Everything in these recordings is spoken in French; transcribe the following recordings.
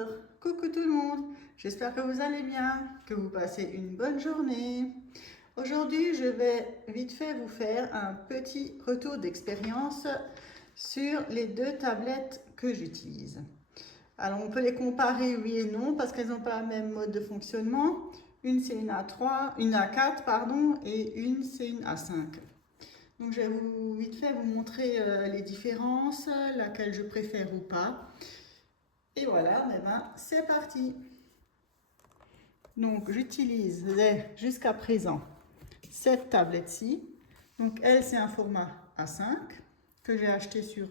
ordre. Coucou tout le monde, j'espère que vous allez bien, que vous passez une bonne journée. Aujourd'hui, je vais vite fait vous faire un petit retour d'expérience sur les deux tablettes que j'utilise. Alors, on peut les comparer oui et non parce qu'elles n'ont pas le même mode de fonctionnement. Une c'est une A3, une A4 pardon, et une c'est une A5. Donc, je vais vite fait vous montrer les différences, laquelle je préfère ou pas. Et voilà, c'est parti. Donc, j'utilisais jusqu'à présent cette tablette-ci. Donc, elle, c'est un format A5 que j'ai acheté sur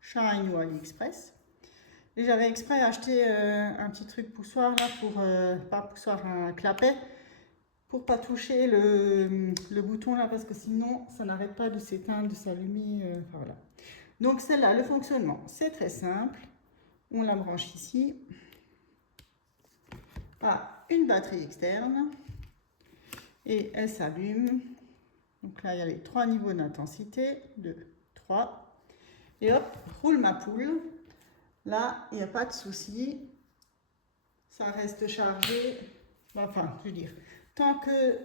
Shine ou AliExpress. Et j'avais exprès acheté un petit truc poussoir là pour, pas poussoir, un clapet, pour pas toucher le bouton là parce que sinon ça n'arrête pas de s'éteindre, de s'allumer. Enfin, voilà. Donc celle-là, le fonctionnement, c'est très simple. On la branche ici à une batterie externe et elle s'allume. Donc là, il y a les 3 niveaux d'intensité, 2, 3. Et hop, roule ma poule. Là, il n'y a pas de souci. Ça reste chargé. Enfin, je veux dire, tant que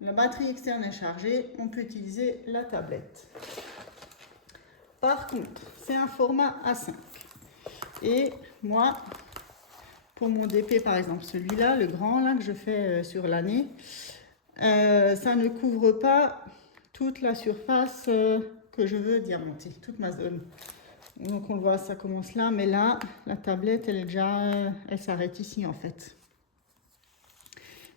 la batterie externe est chargée, on peut utiliser la tablette. Par contre, c'est un format A5. Et moi, pour mon DP, par exemple, celui-là, le grand là, que je fais sur l'année, ça ne couvre pas toute la surface que je veux diamanter, toute ma zone. Donc on le voit, ça commence là, mais là, la tablette, elle est déjà, elle s'arrête ici en fait.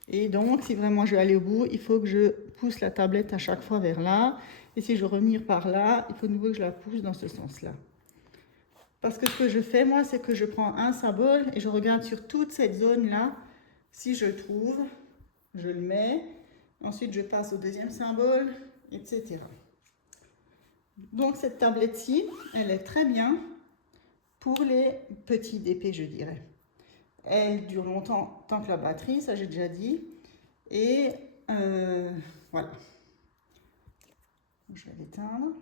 Et donc, si vraiment je veux aller au bout, il faut que je pousse la tablette à chaque fois vers là. Et si je veux revenir par là, il faut de nouveau que je la pousse dans ce sens-là. Parce que ce que je fais, moi, c'est que je prends un symbole et je regarde sur toute cette zone-là. Si je trouve, je le mets. Ensuite, je passe au deuxième symbole, etc. Donc, cette tablette-ci, elle est très bien pour les petits DP, je dirais. Elle dure longtemps, tant que la batterie, ça j'ai déjà dit. Et voilà. Je vais l'éteindre.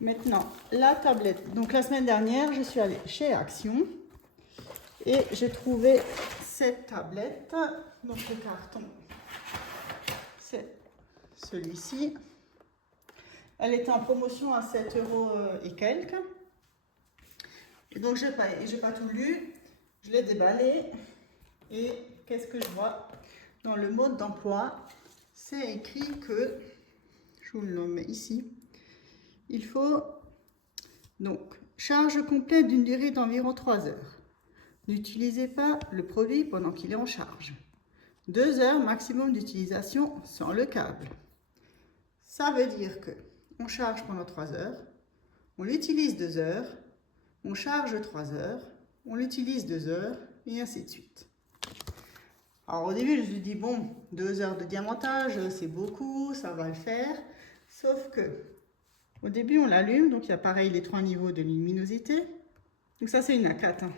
Maintenant, la tablette. Donc la semaine dernière, je suis allée chez Action et j'ai trouvé cette tablette. Donc le carton, c'est celui-ci. Elle était en promotion à 7 € et quelques. Et donc j'ai pas tout lu. Je l'ai déballé et qu'est-ce que je vois? Dans le mode d'emploi, c'est écrit que, je vous le mets ici, il faut donc charge complète d'une durée d'environ 3 heures. N'utilisez pas le produit pendant qu'il est en charge. 2 heures maximum d'utilisation sans le câble. Ça veut dire que on charge pendant 3 heures, on l'utilise 2 heures, on charge 3 heures, on l'utilise 2 heures et ainsi de suite. Alors au début, je me suis dit, bon, 2 heures de diamantage, c'est beaucoup, ça va le faire. Sauf que, au début, on l'allume, donc il y a pareil les 3 niveaux de luminosité. Donc ça, c'est une A4. Hein.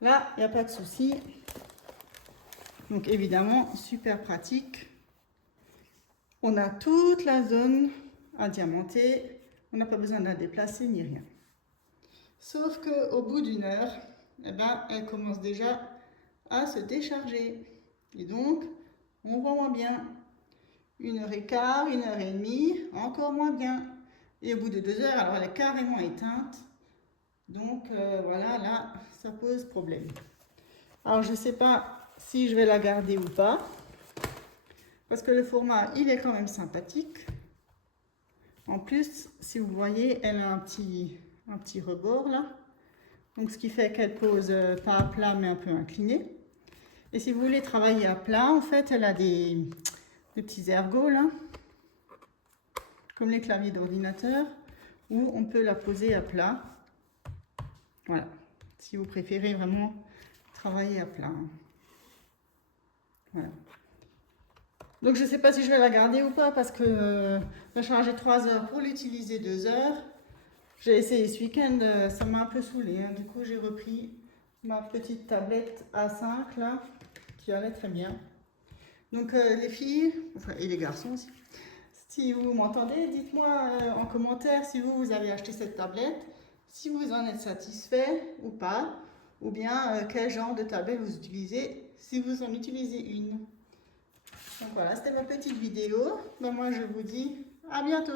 Là, il n'y a pas de souci. Donc évidemment, super pratique. On a toute la zone à diamanter. On n'a pas besoin de la déplacer ni rien. Sauf qu'au bout d'une heure, eh ben, elle commence déjà à se décharger. Et donc, on voit moins bien. 1h15, 1h30, encore moins bien. Et au bout de 2 heures, alors elle est carrément éteinte. Donc voilà, là, ça pose problème. Alors je ne sais pas si je vais la garder ou pas. Parce que le format, il est quand même sympathique. En plus, si vous voyez, elle a un petit rebord là. Donc ce qui fait qu'elle pose pas à plat mais un peu inclinée. Et si vous voulez travailler à plat, en fait, elle a des petits ergots là. Comme les claviers d'ordinateur. Où on peut la poser à plat. Voilà. Si vous préférez vraiment travailler à plat. Voilà. Donc je ne sais pas si je vais la garder ou pas parce que je vais charger 3 heures pour l'utiliser 2 heures. J'ai essayé ce week-end, ça m'a un peu saoulé. Hein. Du coup, j'ai repris ma petite tablette A5 là, qui allait très bien. Donc les filles, enfin, et les garçons aussi, si vous m'entendez, dites-moi en commentaire si vous avez acheté cette tablette. si vous en êtes satisfait ou pas, ou bien quel genre de tablette vous utilisez, si vous en utilisez une. Donc voilà, c'était ma petite vidéo. Ben moi je vous dis à bientôt.